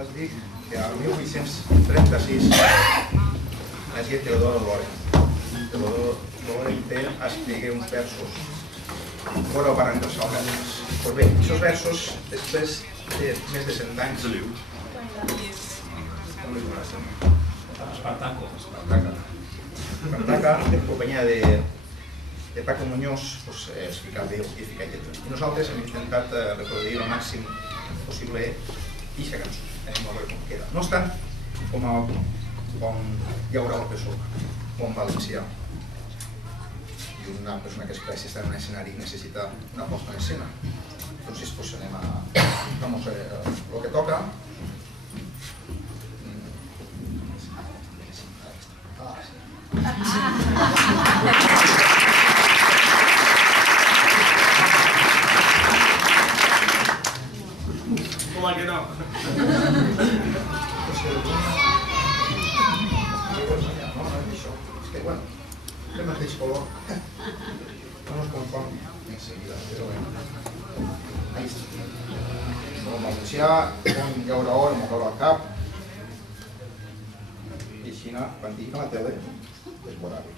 es dic que al 1836 naixia Teodoro Loren. Teodoro Loren escrigué uns versos fora el barranc dels Salgadins. Doncs bé, aquests versos, després de més de 100 anys... Espartaca, en companyia de Paco Muñoz, es fica veu i fica lletra. I nosaltres hem intentat reproduir el màxim possible aquesta cançó. Anem a veure com queda. No obstant, com hi haurà el PSOE, com valencià, i una persona que es creix estar en un escenari necessita una posta en escena. Entonces, pues anem a... Vamos, lo que toca... ¿Cómo que no? Es que bueno, el mateix color no nos conforma enseguida, però bueno, ahí està. Com valencià, com hi haurà hora, m'ho caurà al cap, i així, quan digui la tele, és veurà-ho.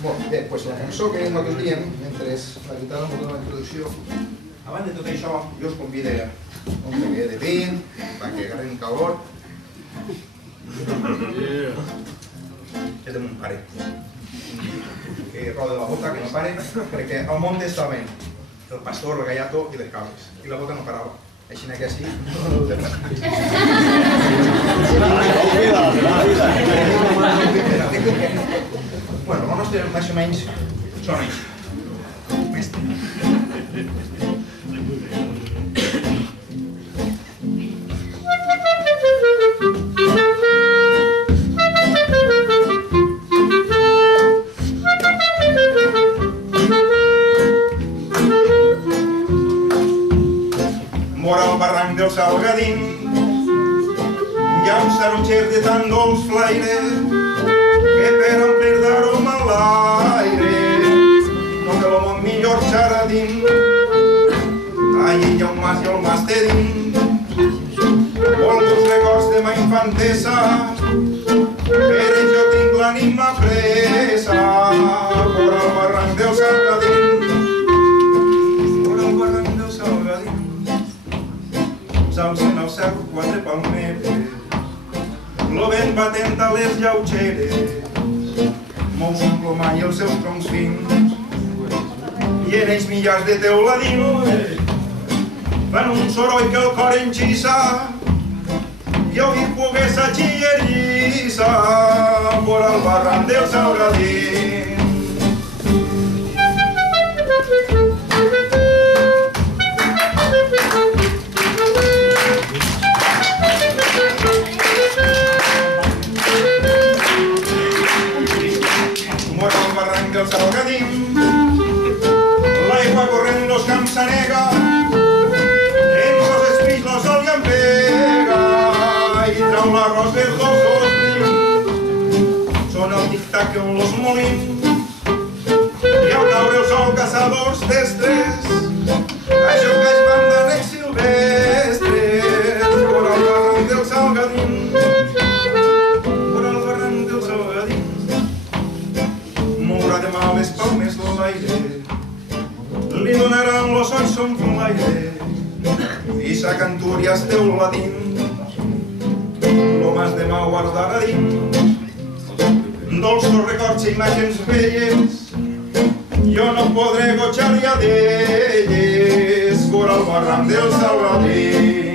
Molt bé, doncs la cançó que nosaltres diem, mentre la guitarra ens dona la introducció, abans de tot això, jo us convido a un beguer de vi, perquè agarren calor. És de mon pare, que roda la bota, que no pare, perquè al món estaven el pastor, el gallato i les cabres, i la bota no parava. Així que així, no ho de pas. Bueno, el nostre més o menys són així. Mora al barranc del Salgadín, hi ha un sarotxer de tan dolç flaire que per omplir d'aroma l'aire no té l'home millor xaradín. Allí hi ha un mas i el mas té dins molts records de ma infantesa, per això tinc l'ànima presa. Mora al barranc del Salgadín, mora al barranc del Salgadín, s'alcen al cel quatre palmeres, lo vent batent a les lleugeres, mou son plomall i els seus troncs fins, i en ells millars de teuladins fan un soroll que el cor enxissa, i oir pogués a xilleriça, vora el barranc del Salgadín. Del Salgadín, l'aigua corrent los camps s'anega, en los espills la sol ja en pega, i trau l'arròs dels dos rius, sona el tic-tac en los molins, i al caure el sol caçadors d'estres, això que es banda de silvestres, vora el barranc del Salgadín, vora el barranc del Salgadín. Mourà demà les palmes de l'aire, li donaran los ulls son l'aire, i sa cantúries teuladín, lo mas demà guardarà dins, dolços records i imatges velles, jo no podré gotxar ja d'elles, vora el barranc del Salgadín.